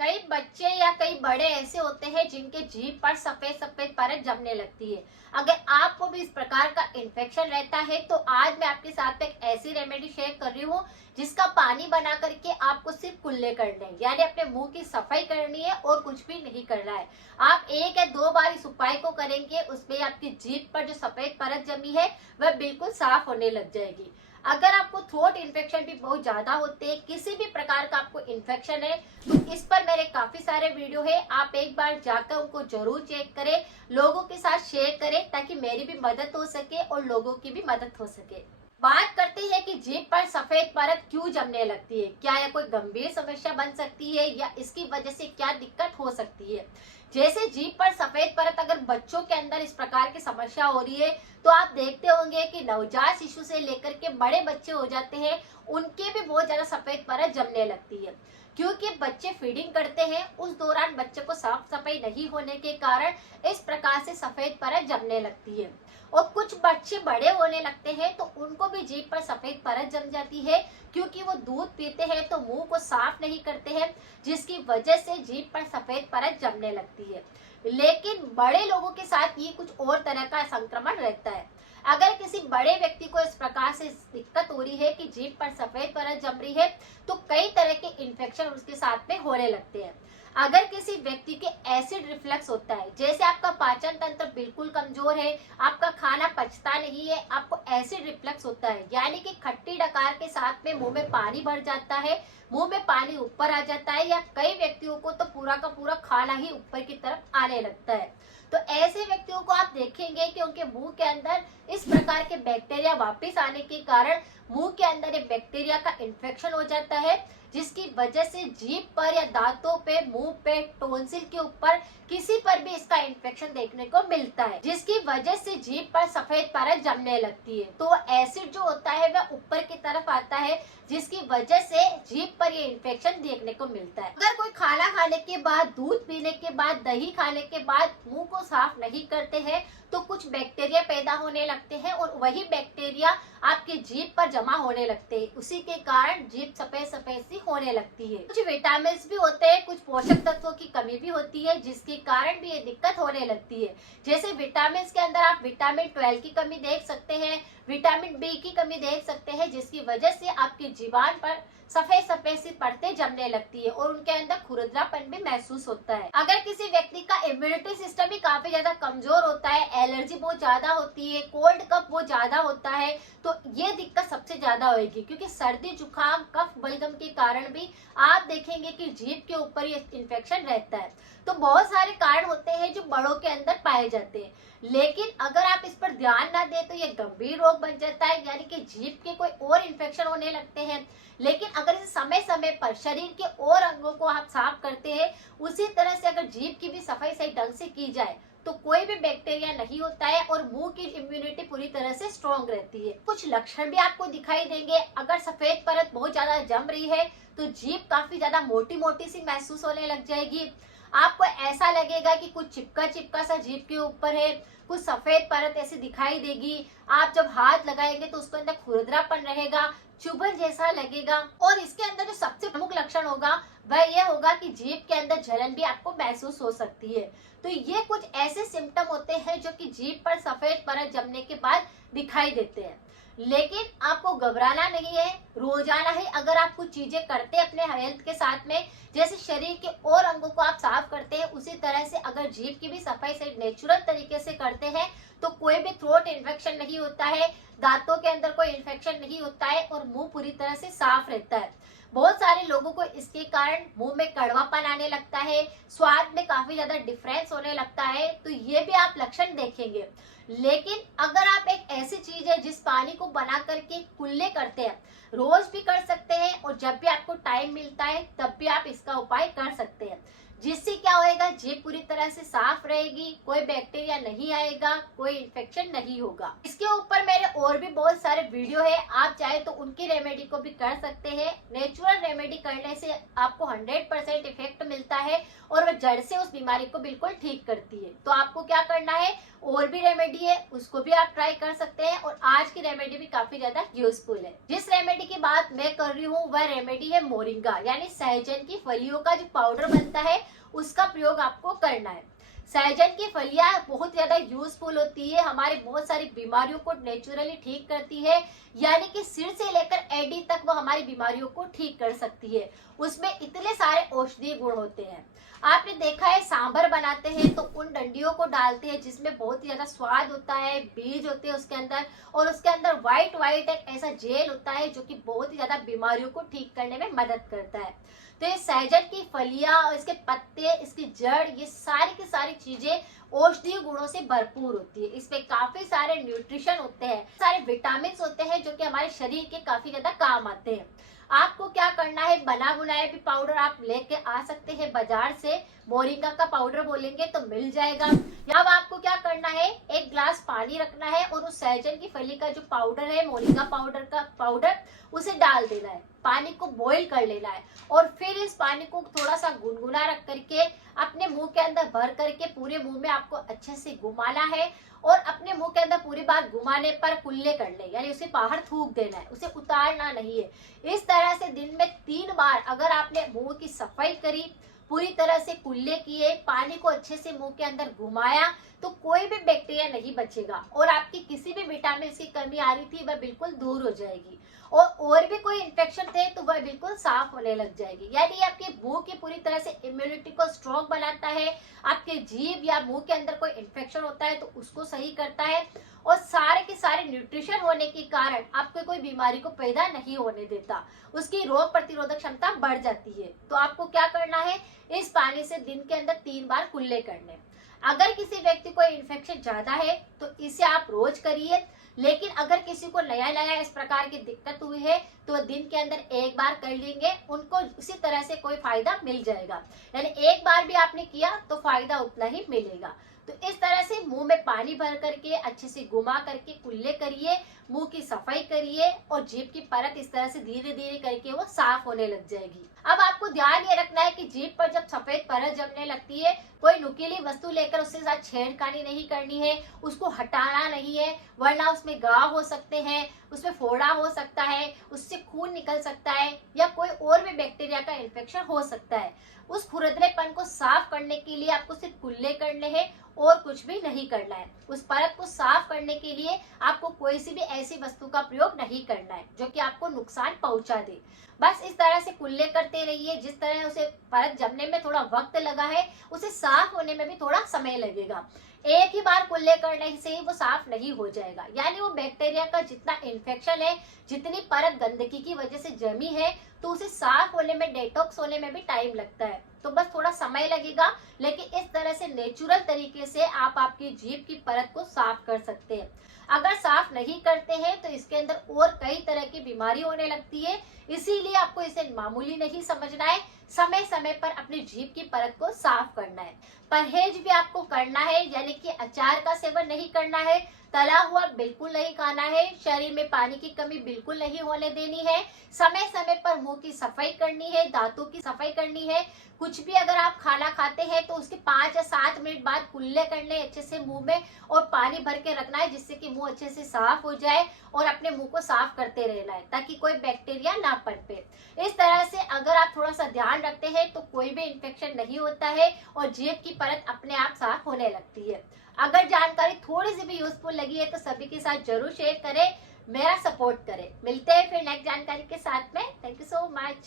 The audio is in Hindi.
कई बच्चे या कई बड़े ऐसे होते हैं जिनके जीभ पर सफेद सफेद परत जमने लगती है। अगर आपको भी इस प्रकार का इन्फेक्शन रहता है तो आज मैं आपके साथ एक ऐसी रेमेडी शेयर कर रही हूँ जिसका पानी बना करके आपको सिर्फ कुल्ले करने हैं, यानी अपने मुंह की सफाई करनी है और कुछ भी नहीं करना है। आप 1 या 2 बार इस उपाय को करेंगे, उसमें आपकी जीभ पर जो सफेद परत जमी है वह बिल्कुल साफ होने लग जाएगी। अगर आपको थ्रोट इन्फेक्शन भी बहुत ज्यादा होते हैं, किसी भी प्रकार का आपको इन्फेक्शन है, तो इस पर मेरे काफी सारे वीडियो है, आप एक बार जाकर उनको जरूर चेक करें, लोगों के साथ शेयर करें ताकि मेरी भी मदद हो सके और लोगों की भी मदद हो सके। बात करते हैं कि जीभ पर सफेद परत क्यों जमने लगती है, क्या यह कोई गंभीर समस्या बन सकती है या इसकी वजह से क्या दिक्कत हो सकती है। जैसे जीभ पर सफेद परत अगर बच्चों के अंदर इस प्रकार की समस्या हो रही है तो आप देखते होंगे कि नवजात शिशु से लेकर के बड़े बच्चे हो जाते हैं, उनके भी बहुत ज्यादा सफेद परत जमने लगती है। क्योंकि बच्चे फीडिंग करते हैं, उस दौरान बच्चे को साफ सफाई नहीं होने के कारण इस प्रकार से सफेद परत जमने लगती है। और कुछ बच्चे बड़े होने लगते हैं तो उनको भी जीभ पर सफेद परत जम जाती है, क्योंकि वो दूध पीते हैं तो मुंह को साफ नहीं करते हैं, जिसकी वजह से जीभ पर सफेद परत जमने लगती है। लेकिन बड़े लोगों के साथ ये कुछ और तरह का संक्रमण रहता है। अगर किसी बड़े व्यक्ति को इस प्रकार से दिक्कत हो रही है कि जीभ पर सफेद परत जम रही है तो कई तरह के इन्फेक्शन उसके साथ में होने लगते हैं। अगर किसी व्यक्ति के एसिड रिफ्लक्स होता है, जैसे आपका पाचन तंत्र बिल्कुल कमजोर है, आपका खाना पचता नहीं है, आपको एसिड रिफ्लक्स होता है, यानी कि खट्टी डकार के साथ में मुंह में पानी भर जाता है, मुंह में पानी ऊपर आ जाता है, या कई व्यक्तियों को तो पूरा का पूरा खाना ही ऊपर की तरफ आने लगता है, तो ऐसे व्यक्तियों को आप देखेंगे कि उनके मुंह के अंदर इस प्रकार के बैक्टीरिया वापस आने के कारण मुंह के अंदर एक बैक्टीरिया का इन्फेक्शन हो जाता है, जिसकी वजह से जीभ पर या दांतों पे, मुंह पे, टॉन्सिल के ऊपर किसी पर भी इसका इन्फेक्शन देखने को मिलता है, जिसकी वजह से जीभ पर सफेद परत जमने लगती है। तो एसिड जो होता है वह ऊपर की तरफ आता है, जिसकी वजह से जीभ पर ये इन्फेक्शन देखने को मिलता है। अगर कोई खाना खाने के बाद, दूध पीने के बाद, दही खाने के बाद मुंह को साफ नहीं करते हैं तो कुछ बैक्टीरिया पैदा होने लगते हैं और वही बैक्टीरिया आपकी जीभ पर जमा होने लगते हैं, उसी के कारण जीभ सफेद सफेद सी होने लगती है। कुछ विटामिन भी होते हैं, कुछ पोषक तत्वों की कमी भी होती है, जिसके कारण भी ये दिक्कत होने लगती है। जैसे विटामिन के अंदर आप विटामिन 12 की कमी देख सकते हैं, विटामिन बी की कमी देख सकते हैं, जिसकी वजह से आपकी जीवान पर सफेद सफेद सी परतें जमने लगती है और उनके अंदर खुरदरापन भी महसूस होता है। अगर किसी व्यक्ति का इम्यूनिटी सिस्टम भी काफी ज्यादा कमजोर होता है, एलर्जी बहुत ज्यादा होती है, कोल्ड कफ बहुत ज्यादा होता है, तो ये दिक्कत सबसे ज्यादा होगी, क्योंकि सर्दी, जुकाम, कफ, बलगम के कारण भी आप देखेंगे कि जीभ के ऊपर ये इन्फेक्शन रहता है। तो बहुत सारे कारण होते हैं जो बड़ों के अंदर पाए जाते हैं, लेकिन अगर आप इस पर ध्यान ना दें तो ये गंभीर रोग बन जाता है, यानी कि जीभ के कोई और इन्फेक्शन होने लगते हैं। लेकिन अगर इसे समय समय पर शरीर के और अंगों को आप साफ करते हैं, उसी तरह से अगर जीभ की भी सफाई सही ढंग से की जाए तो कोई भी बैक्टीरिया नहीं होता है और मुंह की इम्यूनिटी पूरी तरह से स्ट्रॉन्ग रहती है। कुछ लक्षण भी आपको दिखाई देंगे। अगर सफेद परत बहुत ज्यादा जम रही है तो जीभ काफी ज्यादा मोटी मोटी सी महसूस होने लग जाएगी, आपको ऐसा लगेगा कि कुछ चिपका चिपका सा जीभ के ऊपर है, कुछ सफेद परत ऐसी दिखाई देगी, आप जब हाथ लगाएंगे तो उसके अंदर खुरदरापन रहेगा, चुभन जैसा लगेगा, और इसके अंदर जो सबसे प्रमुख लक्षण होगा वह यह होगा कि जीभ के अंदर जलन भी आपको महसूस हो सकती है। तो ये कुछ ऐसे सिम्टम होते हैं जो कि जीभ पर सफेद परत जमने के बाद दिखाई देते हैं। लेकिन आपको घबराना नहीं है, रोजाना ही अगर आप कुछ चीजें करते हैं अपने हेल्थ के साथ में, जैसे शरीर के और अंगों को आप साफ करते हैं, उसी तरह से अगर जीभ की भी सफाई से नेचुरल तरीके से करते हैं तो कोई भी थ्रोट इन्फेक्शन नहीं होता है, दांतों के अंदर कोई इन्फेक्शन नहीं होता है और मुंह पूरी तरह से साफ रहता है। बहुत सारे लोगों को इसके कारण मुंह में कड़वापन आने लगता है, स्वाद में काफी ज्यादा डिफरेंस होने लगता है, तो ये भी आप लक्षण देखेंगे। लेकिन अगर आप एक ऐसी चीज है जिस पानी को बना करके कुल्ले करते हैं, रोज भी कर सकते हैं और जब भी आपको टाइम मिलता है तब भी आप इसका उपाय कर सकते हैं, जिससे क्या होएगा, जीभ पूरी तरह से साफ रहेगी, कोई बैक्टीरिया नहीं आएगा, कोई इन्फेक्शन नहीं होगा। इसके ऊपर मेरे और भी बहुत सारे वीडियो है, आप चाहे तो उनकी रेमेडी को भी कर सकते हैं। नेचुरल रेमेडी करने से आपको 100% इफेक्ट मिलता है और वह जड़ से उस बीमारी को बिल्कुल ठीक करती है। तो आपको क्या करना है, और भी रेमेडी है, उसको भी आप ट्राई कर सकते हैं। और आज की रेमेडी भी काफी ज्यादा यूजफुल है। जिस रेमेडी की बात मैं कर रही हूँ वह रेमेडी है मोरिंगा, यानी सहजन की फलियों का जो पाउडर बनता है उसका प्रयोग आपको करना है। सहजन की फलियां बहुत ज्यादा यूजफुल होती है, हमारे बहुत सारी बीमारियों को नेचुरली ठीक करती है, यानी कि सिर से लेकर एडी तक वो हमारी बीमारियों को ठीक कर सकती है। उसमें इतने सारे औषधीय गुण होते हैं। आपने देखा है सांभर बनाते हैं तो उन डंडियों को डालते हैं जिसमें बहुत ही ज्यादा स्वाद होता है, बीज होते हैं उसके अंदर, और उसके अंदर व्हाइट व्हाइट एक ऐसा जेल होता है जो कि बहुत ही ज्यादा बीमारियों को ठीक करने में मदद करता है। तो ये सहजन की फलियां और इसके पत्ते, इसकी जड़, ये सारी की सारी चीजें औषधीय गुणों से भरपूर होती है। इसमें काफी सारे न्यूट्रिशन होते हैं, सारे विटामिन होते हैं जो कि हमारे शरीर के काफी ज्यादा काम आते हैं। आपको क्या करना है, बना बुनाया भी पाउडर आप लेके आ सकते हैं बाजार से। मोरिंगा का पाउडर बोलेंगे तो मिल जाएगा। अब आपको क्या करना है, एक ग्लास पानी रखना है और उस सहजन की फली का जो पाउडर है, मोरिंगा पाउडर का पाउडर, उसे डाल देना है। पानी को बॉईल कर लेना है और फिर इस पानी को थोड़ा सा गुनगुना रख करके अपने मुंह के अंदर भर करके पूरे मुंह में आपको अच्छे से घुमाना है। और अपने मुंह के अंदर पूरी बार घुमाने पर कुल्ले कर ले, यानी उसे बाहर थूक देना है, उसे उतारना नहीं है। इस तरह से दिन में 3 बार अगर आपने मुंह की सफाई करी, पूरी तरह से कुल्ले किए, पानी को अच्छे से मुंह के अंदर घुमाया, तो कोई भी बैक्टीरिया नहीं बचेगा और आपकी किसी भी विटामिन की कमी आ रही थी वह बिल्कुल दूर हो जाएगी। और भी कोई इन्फेक्शन थे तो वह बिल्कुल साफ होने लग जाएगी। यानी आपके मुंह की पूरी तरह से इम्यूनिटी को स्ट्रॉन्ग बनाता है, आपके जीभ या मुंह के अंदर कोई इन्फेक्शन होता है तो उसको सही करता है, और सारे के सारे न्यूट्रिशन होने के कारण आपको कोई बीमारी को पैदा नहीं होने देता, उसकी रोग प्रतिरोधक क्षमता बढ़ जाती है। तो आपको क्या करना है, इस पानी से दिन के अंदर 3 बार कुल्ले करने। अगर किसी व्यक्ति को इन्फेक्शन ज्यादा है तो इसे आप रोज करिए, लेकिन अगर किसी को नया नया इस प्रकार की दिक्कत हुई है तो दिन के अंदर 1 बार कर लेंगे, उनको उसी तरह से कोई फायदा मिल जाएगा। यानी 1 बार भी आपने किया तो फायदा उतना ही मिलेगा। तो इस तरह से मुंह में पानी भर करके अच्छे से घुमा करके कुल्ले करिए, मुंह की सफाई करिए और जीभ की परत इस तरह से धीरे धीरे करके वो साफ होने लग जाएगी। अब आपको ध्यान ये रखना है कि जीभ पर जब सफेद परत जमने लगती है, कोई नुकीली वस्तु लेकर उसके साथ छेड़खानी नहीं करनी है, उसको हटाना नहीं है, वरना उसमें घाव हो सकते हैं, उसमें फोड़ा हो सकता है, उससे खून निकल सकता है या कोई और भी बैक्टीरिया का इन्फेक्शन हो सकता है। उस खुरदरेपन को साफ करने के लिए आपको सिर्फ कुल्ले करने हैं और कुछ भी नहीं करना है। उस परत को साफ करने के लिए आपको कोई सी भी ऐसी वस्तु का प्रयोग नहीं करना है जो कि आपको नुकसान पहुंचा दे। बस इस तरह से कुल्ले करते रहिए। जिस तरह उसे परत जमने में थोड़ा वक्त लगा है, उसे साफ होने में भी थोड़ा समय लगेगा। एक ही बार कुल्ले करने से ही वो साफ नहीं हो जाएगा। यानी वो बैक्टीरिया का जितना इन्फेक्शन है, जितनी परत गंदगी की वजह से जमी है, तो उसे साफ होने में, डेटॉक्स होने में भी टाइम लगता है। तो बस थोड़ा समय लगेगा, लेकिन इस तरह से नेचुरल तरीके से आप आपकी जीभ की परत को साफ कर सकते हैं। अगर साफ नहीं करते हैं तो इसके अंदर और कई तरह की बीमारी होने लगती है। इसीलिए आपको इसे मामूली नहीं समझना है, समय समय पर अपनी जीभ की परत को साफ करना है। परहेज भी आपको करना है, यानी कि अचार का सेवन नहीं करना है, तला हुआ बिल्कुल नहीं खाना है, शरीर में पानी की कमी बिल्कुल नहीं होने देनी है, समय समय पर मुंह की सफाई करनी है, दांतों की सफाई करनी है। कुछ भी अगर आप खाना खाते हैं तो उसके 5 या 7 मिनट बाद कुल्ले करने अच्छे से मुंह में और पानी भर के रखना है, जिससे कि मुंह अच्छे से साफ हो जाए, और अपने मुंह को साफ करते रहना है ताकि कोई बैक्टीरिया ना पनपे। इस तरह से अगर आप थोड़ा सा ध्यान रखते हैं तो कोई भी इन्फेक्शन नहीं होता है और जीभ की परत अपने आप साफ होने लगती है। अगर जानकारी थोड़ी सी भी यूजफुल लगी है तो सभी के साथ जरूर शेयर करें, मेरा सपोर्ट करें। मिलते हैं फिर नेक्स्ट जानकारी के साथ में। Thank you so much.